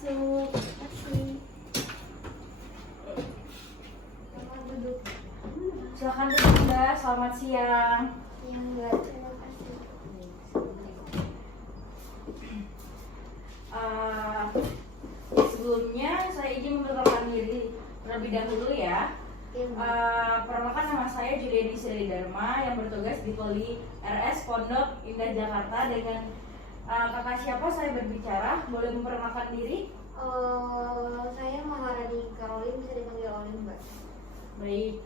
masuk. Makasih. Selamat duduk. Silakan duduk Mbak, selamat siang. Iya Mbak, terima kasih. Sebelumnya saya ingin memperkenalkan diri terlebih dahulu ya. Iya Mbak. Perkenalkan nama saya Juliani Sri Dharma yang bertugas di Poli RS Pondok Indah Jakarta. Dengan kakak siapa saya berbicara? Boleh memperkenalkan diri? Saya Maharani Karolin, bisa dipanggil Olin Mbak. Baik,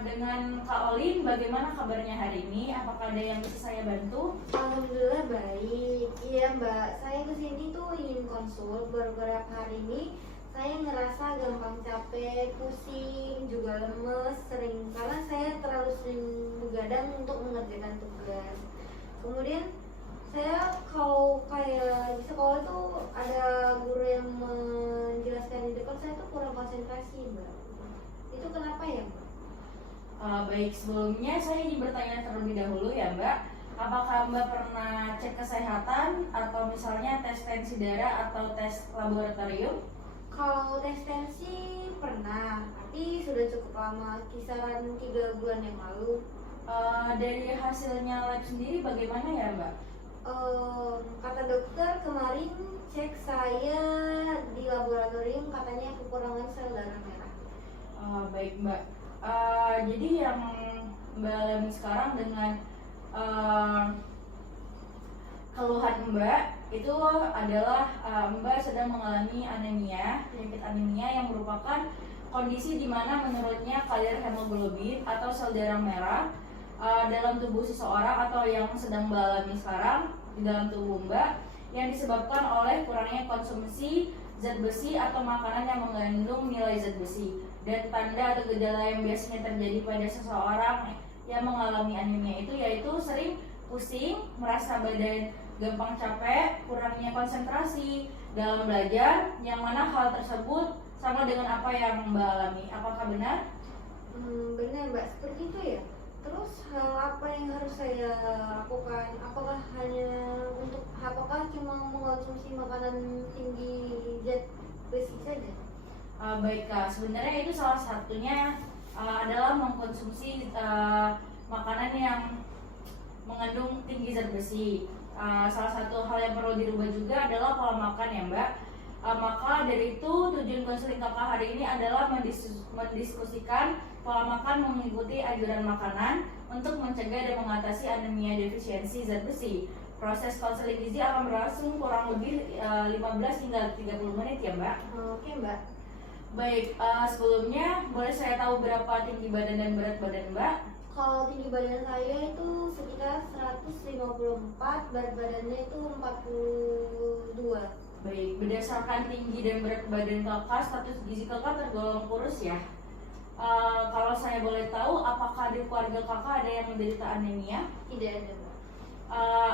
dengan Kak Olin, bagaimana kabarnya hari ini? Apakah ada yang bisa saya bantu? Alhamdulillah baik. Iya Mbak, saya kesini tuh ingin konsul. Beberapa hari ini saya ngerasa gampang capek, pusing, juga lemes, karena saya terlalu sering begadang untuk mengerjakan tugas. Kemudian saya kalau kayak di sekolah tuh ada guru yang menjelaskan di depan, saya tuh kurang konsentrasi Mbak. Itu kenapa ya Mbak? Baik, sebelumnya saya ingin bertanya terlebih dahulu ya Mbak. Apakah Mbak pernah cek kesehatan atau misalnya tes tensi darah atau tes laboratorium? Kalau tes tensi pernah, tapi sudah cukup lama, kisaran 3 bulan yang lalu. Dari hasilnya lab sendiri bagaimana ya Mbak? Kata dokter kemarin cek saya di laboratorium, katanya kekurangan sel darah merah. Baik Mbak, jadi yang Mbak alami sekarang dengan keluhan Mbak itu adalah Mbak sedang mengalami anemia, penyakit anemia yang merupakan kondisi di mana menurunnya kadar hemoglobin atau sel darah merah dalam tubuh seseorang atau yang sedang Mbak alami sekarang di dalam tubuh Mbak yang disebabkan oleh kurangnya konsumsi zat besi atau makanan yang mengandung nilai zat besi. Dan tanda atau gejala yang biasanya terjadi pada seseorang yang mengalami anemia itu yaitu sering pusing, merasa badan gampang capek, kurangnya konsentrasi dalam belajar, yang mana hal tersebut sama dengan apa yang Mbak alami. Apakah benar? Benar Mbak, seperti itu ya. Terus hal apa yang harus saya lakukan? Apakah cuma mengkonsumsi makanan tinggi zat besi saja? Baik Kak, sebenarnya itu salah satunya adalah mengkonsumsi makanan yang mengandung tinggi zat besi. Salah satu hal yang perlu dirubah juga adalah pola makan ya Mbak. Maka dari itu tujuan konseling kakak hari ini adalah mendiskusikan pola makan mengikuti anjuran makanan untuk mencegah dan mengatasi anemia defisiensi zat besi. Proses konseling gizi akan berlangsung kurang lebih 15 hingga 30 menit ya Mbak. Oke Mbak. Baik, sebelumnya boleh saya tahu berapa tinggi badan dan berat badan Mbak? Kalau tinggi badan saya itu sekitar 154, berat badannya itu 42. Baik, berdasarkan tinggi dan berat badan kakak, status gizi kakak tergolong kurus ya. Kalau saya boleh tahu, apakah di keluarga kakak ada yang menderita anemia? Tidak ada Mbak.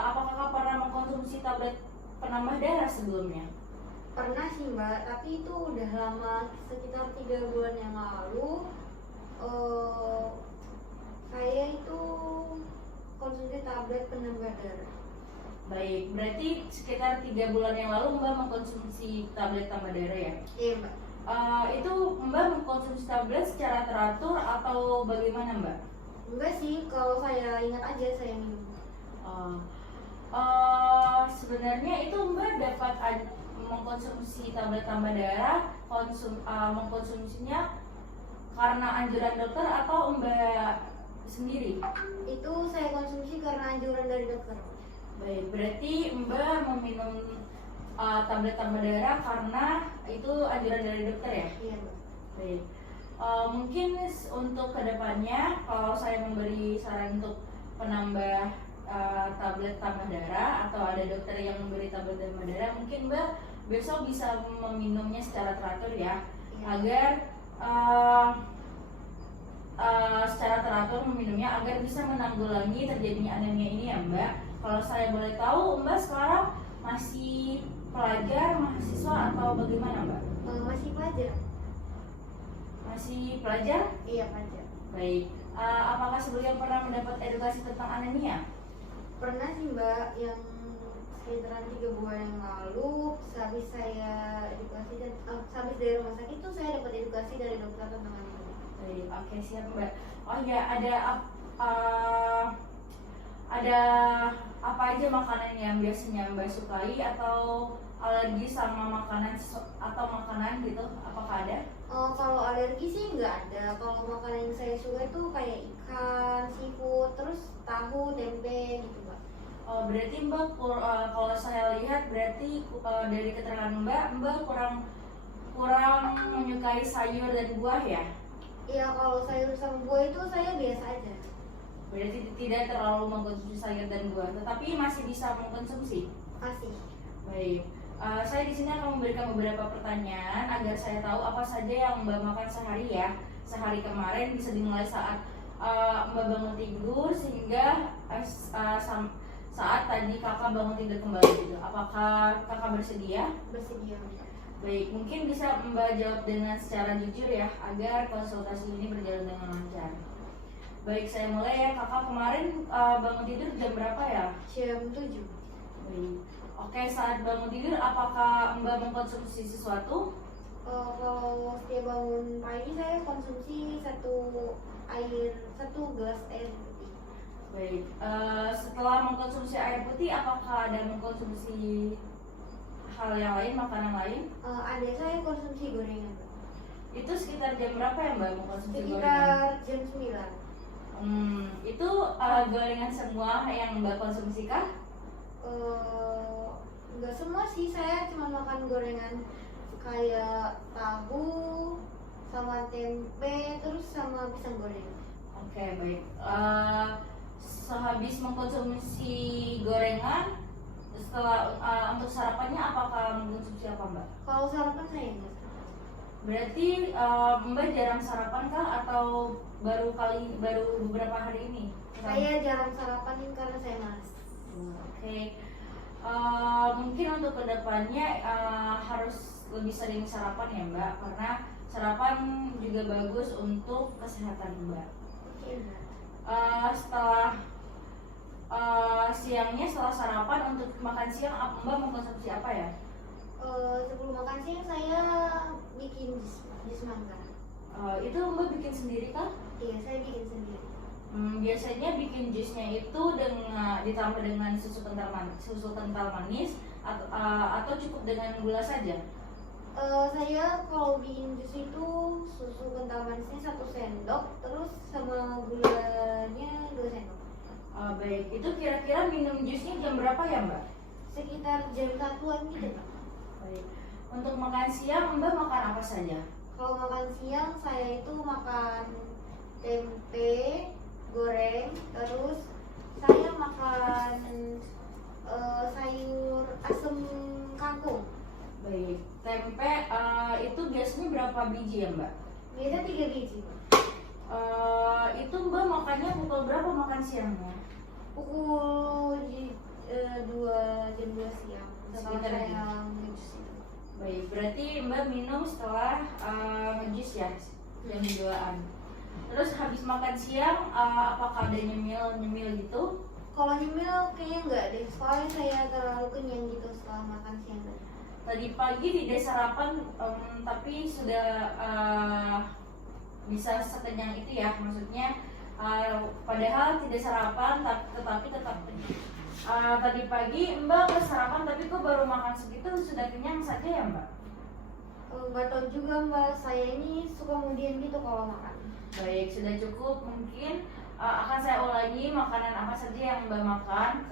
Apakah kakak pernah mengkonsumsi tablet penambah darah sebelumnya? Pernah sih Mbak, tapi itu udah lama, sekitar 3 bulan yang lalu. Saya itu konsumsi tablet penambah darah. Baik, berarti sekitar 3 bulan yang lalu Mbak mengkonsumsi tablet tambah darah ya? Iya Mbak. Itu Mbak mengkonsumsi tablet secara teratur atau bagaimana Mbak? Enggak sih, kalau saya ingat aja saya minum. Sebenarnya itu Mbak dapat mengkonsumsi tablet tambah darah, mengkonsumsinya karena anjuran dokter atau Mbak sendiri? Itu saya konsumsi karena anjuran dari dokter. Baik, berarti Mbak meminum tablet tambah darah karena itu anjuran dari dokter ya? Iya Mbak. Baik, mungkin untuk kedepannya kalau saya memberi saran untuk penambah tablet tambah darah atau ada dokter yang memberi tablet tambah darah, mungkin Mbak besok bisa meminumnya secara teratur ya, agar secara teratur meminumnya agar bisa menanggulangi terjadinya anemia ini ya Mbak. Kalau saya boleh tahu, Mbak sekarang masih pelajar, mahasiswa atau bagaimana Mbak? Masih pelajar. Masih pelajar? Iya pelajar. Baik, apakah sebelumnya pernah mendapat edukasi tentang anemia? Pernah sih Mbak, yang sekitaran 3 bulan yang lalu, sehabis saya edukasi dan sehabis dari rumah sakit tuh saya dapat edukasi dari dokter tentang anemia. Baik, oke siap Mbak. Oh ya, ada apa aja makanan yang biasanya Mbak sukai atau alergi sama makanan atau makanan gitu? Apakah ada? Kalau alergi sih nggak ada. Kalau makanan yang saya suka itu kayak ikan, seafood, terus tahu, tempe gitu, Mbak. Oh, berarti Mbak kalau saya lihat berarti dari keterangan Mbak kurang menyukai sayur dan buah ya? Iya, kalau sayur sama buah itu saya biasa aja. Berarti tidak terlalu mengkonsumsi sayur dan buah, tetapi masih bisa mengkonsumsi. Masih. Baik, saya di sini akan memberikan beberapa pertanyaan agar saya tahu apa saja yang Mbak makan sehari ya. Sehari kemarin bisa dimulai saat Mbak bangun tidur sehingga saat tadi kakak bangun tidur kembali gitu. Apakah kakak bersedia? Bersedia, Mbak. Baik, mungkin bisa Mbak jawab dengan secara jujur ya agar konsultasi ini berjalan dengan lancar. Baik, saya mulai ya. Kakak kemarin bangun tidur jam berapa ya? Jam 7. Baik. Oke, saat bangun tidur apakah Mbak mengkonsumsi sesuatu? Kalau setiap bangun pagi saya konsumsi satu gelas air putih. Baik. Setelah mengkonsumsi air putih apakah ada mengkonsumsi hal yang lain, makanan lain? Ada saya konsumsi gorengan, Mbak. Itu sekitar jam berapa ya Mbak mengkonsumsi gorengan? Sekitar jam 9. Itu gorengan semua yang Mbak konsumsi kah? Enggak semua sih, saya cuma makan gorengan kayak tahu sama tempe terus sama pisang goreng. Oke, baik. Sehabis mengkonsumsi gorengan, setelah untuk sarapannya apakah mengkonsumsi apa Mbak? Kalau sarapan saya enggak. Berarti Mbak jarang sarapan kah atau baru beberapa hari ini? Saya jarang sarapan karena saya malas. Oke. Mungkin untuk kedepannya harus lebih sering sarapan ya Mbak, karena sarapan juga bagus untuk kesehatan Mbak. Oke, Mbak. Setelah siangnya, setelah sarapan untuk makan siang Mbak mengkonsumsi apa ya? Sebelum makan siang saya bikin jus mangga. Itu Mbak bikin sendiri kah? Iya, saya bikin sendiri. Biasanya bikin jusnya itu dengan ditambah dengan susu kental manis atau cukup dengan gula saja? Saya kalau bikin jus itu susu kental manisnya 1 sendok, terus sama gulanya 2 sendok. Baik, itu kira-kira minum jusnya jam berapa ya Mbak? Sekitar jam 1-an gitu, Mbak. Baik. Untuk makan siang Mbak makan apa saja? Kalau makan siang saya itu makan tempe goreng, terus saya makan sayur asem kangkung. Baik, tempe itu biasanya berapa biji ya Mbak? Biasa 3 biji, Mbak. Itu Mbak makannya pukul berapa makan siangnya? Pukul 2 jam 2 siang. Setelah Sekitar saya ngejus itu. Baik, berarti Mbak minum setelah ngejus ya, jam 2-an. Terus habis makan siang, apakah ada nyemil gitu? Kalau nyemil kayaknya enggak deh, soalnya saya terlalu kenyang gitu setelah makan siang tadi. Tadi pagi tidak sarapan, tapi sudah bisa sekenyang itu ya, maksudnya padahal tidak sarapan, tetapi tetap kenyang. Tadi pagi Mbak ke sarapan, tapi kok baru makan segitu sudah kenyang saja ya Mbak? Nggak tahu juga, Mbak, saya ini suka kemudian gitu kalau makan. Baik, sudah cukup. Mungkin akan saya ulangi makanan apa saja yang Mbak makan.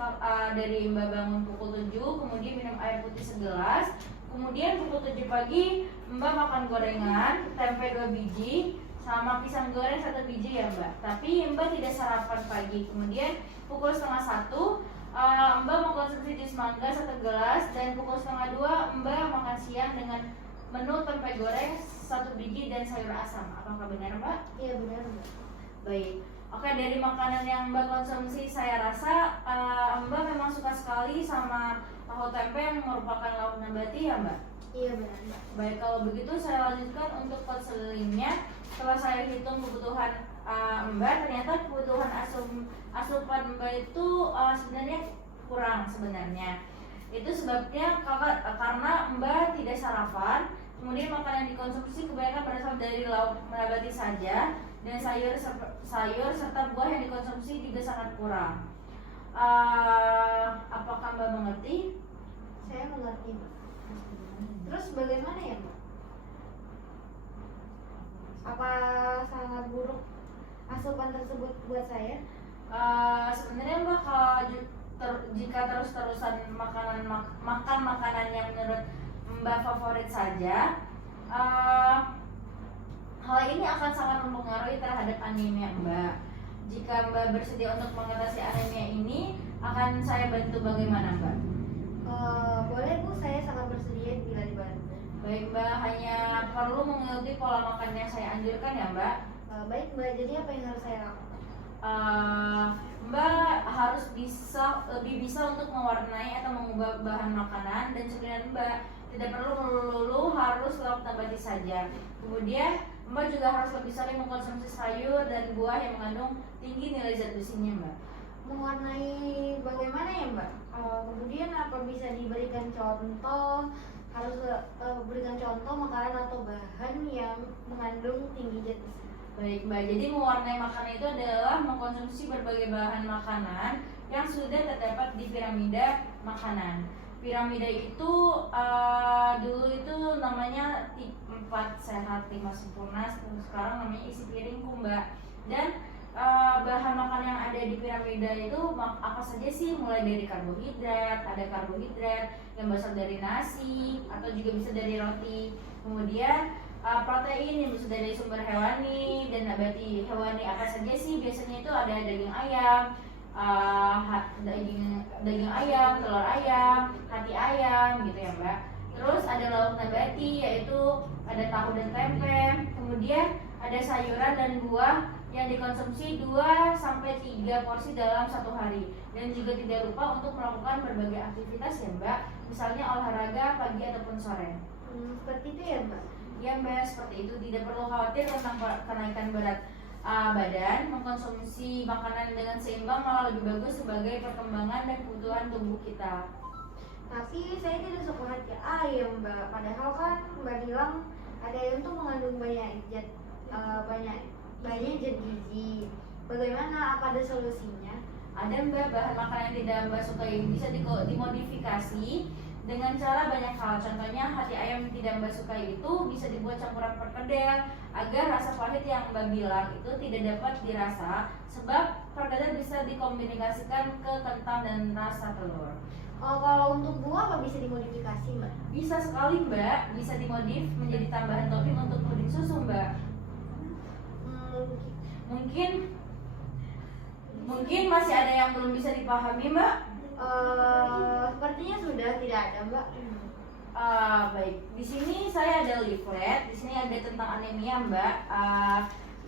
Dari Mbak bangun pukul 7, kemudian minum air putih segelas, kemudian pukul 7 pagi Mbak makan gorengan, tempe 2 biji, sama pisang goreng 1 biji ya Mbak. Tapi Mbak tidak sarapan pagi. Kemudian pukul 1:30 Mbak mengkonsumsi jus mangga 1 gelas, dan pukul 1:30 Mbak makan siang dengan menu tempe goreng 1 biji dan sayur asam. Apakah benar Mbak? Iya, benar, Mbak. Baik. Oke, dari makanan yang Mbak konsumsi saya rasa Mbak memang suka sekali sama tahu tempe yang merupakan lauk nabati ya Mbak? Iya, benar, Mbak. Baik, kalau begitu saya lanjutkan untuk konselingnya. Setelah saya hitung kebutuhan Mbak, ternyata kebutuhan asupan Mbak itu sebenarnya kurang sebenarnya. Itu sebabnya karena Mbak tidak sarapan, kemudian makanan yang dikonsumsi kebanyakan berasal dari lauk nabati saja, dan sayur serta buah yang dikonsumsi juga sangat kurang. Apakah Mbak mengerti? Saya mengerti, Mbak. Terus bagaimana ya, Mbak? Apa sangat buruk asupan tersebut buat saya? Sebenarnya Mbak, kalau jika terus-terusan makan makanan yang menurut Mbak favorit saja, hal ini akan sangat mempengaruhi terhadap anemia Mbak. Jika Mbak bersedia untuk mengatasi anemia ini, akan saya bantu bagaimana Mbak? Boleh Bu, saya sangat bersedia bila dibantu. Baik Mbak, hanya perlu mengikuti pola makan yang saya anjurkan ya Mbak. Baik Mbak, jadi apa yang harus saya lakukan? Mbak harus lebih bisa untuk mewarnai atau mengubah bahan makanan, dan sebenarnya Mbak tidak perlu melulu harus lauk nabati saja. Kemudian Mbak juga harus lebih sering mengkonsumsi sayur dan buah yang mengandung tinggi nilai zat besinya Mbak. Mewarnai bagaimana ya Mbak? Kemudian apa bisa diberikan contoh? Harus berikan contoh makanan atau bahan yang mengandung tinggi zat besi. Baik Mbak, jadi mewarnai makanan itu adalah mengkonsumsi berbagai bahan makanan yang sudah terdapat di piramida makanan. Piramida itu dulu itu namanya 4 sehat 5 sempurna, sekarang namanya isi piringku Mbak. Dan bahan makanan yang ada di piramida itu apa saja sih? Mulai dari karbohidrat, ada karbohidrat yang berasal dari nasi atau juga bisa dari roti. Kemudian protein yang bisa dari sumber hewani dan nabati. Hewani apa saja sih? Biasanya itu ada daging ayam, daging ayam, telur ayam, hati ayam gitu ya Mbak. Terus ada lauk nabati, yaitu ada tahu dan tempe. Kemudian ada sayuran dan buah yang dikonsumsi 2-3 porsi dalam satu hari. Dan juga tidak lupa untuk melakukan berbagai aktivitas ya Mbak, misalnya olahraga pagi ataupun sore. Seperti itu ya Mbak? Ya Mbak, seperti itu. Tidak perlu khawatir tentang kenaikan berat badan. Mengkonsumsi makanan dengan seimbang malah lebih bagus sebagai perkembangan dan kebutuhan tubuh kita. Tapi saya tidak suka hati ayam Mbak, padahal kan Mbak bilang ada ayam tuh mengandung banyak zat gizi. Bagaimana? Apa ada solusinya? Ada Mbak, bahan makanan yang tidak Mbak sukai bisa dimodifikasi dengan cara banyak hal. Contohnya hati ayam yang tidak Mbak sukai itu bisa dibuat campuran perkedel agar rasa pahit yang Mbak bilang itu tidak dapat dirasa, sebab perkedel bisa dikombinasikan ke kentang dan rasa telur. Kalau untuk buah apa bisa dimodifikasi Mbak? Bisa sekali Mbak, bisa dimodif menjadi tambahan topping untuk puding susu Mbak. Mungkin masih ada yang belum bisa dipahami Mbak. Sepertinya sudah tidak ada Mbak. Baik, di sini saya ada leaflet. Di sini ada tentang anemia Mbak,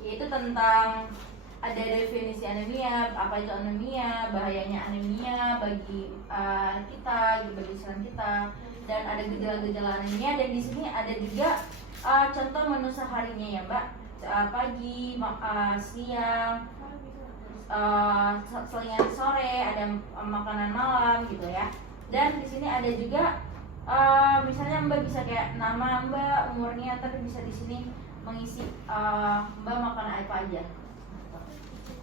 yaitu tentang ada definisi anemia, apa itu anemia, bahayanya anemia bagi kita, bagi kesehatan kita, dan ada gejala-gejala anemia. Dan di sini ada juga contoh menu seharinya ya Mbak, pagi, siang, selingan sore, ada makanan malam gitu ya. Dan di sini ada juga misalnya Mbak bisa kayak nama Mbak, umurnya, tapi bisa di sini mengisi Mbak makan apa aja.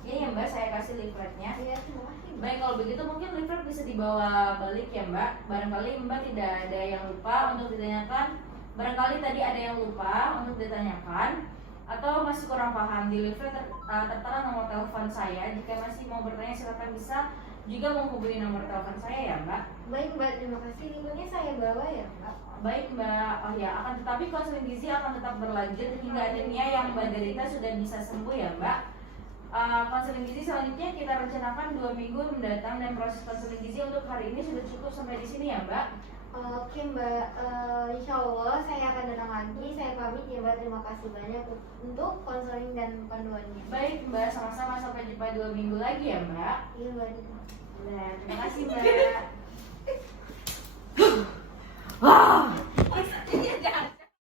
Ini ya Mbak, saya kasih leafletnya. Iya, terima kasih Mbak. Baik, kalau begitu mungkin leaflet bisa dibawa balik ya Mbak. Barangkali Mbak tidak ada yang lupa untuk ditanyakan. Barangkali tadi ada yang lupa untuk ditanyakan, atau masih kurang paham. Di leaflet tertera nomor telepon saya. Jika masih mau bertanya silakan bisa juga menghubungi nomor telepon saya ya Mbak. Baik Mbak, terima kasih. Linknya saya bawa ya Mbak. Baik Mbak, oh ya, akan tetapi konseling gizi akan tetap berlanjut hingga anemia yang Mbak derita sudah bisa sembuh ya Mbak. Konseling gizi selanjutnya kita rencanakan 2 minggu mendatang, dan proses konseling gizi untuk hari ini sudah cukup sampai di sini ya Mbak. Oke Mbak, insya Allah saya akan datang lagi. Saya pamit ya Mbak, terima kasih banyak untuk konseling dan panduannya. Baik Mbak, sama-sama, sampai jumpa 2 minggu lagi ya Mbak. Iya Mbak. Nah, terima kasih Mbak. Wah.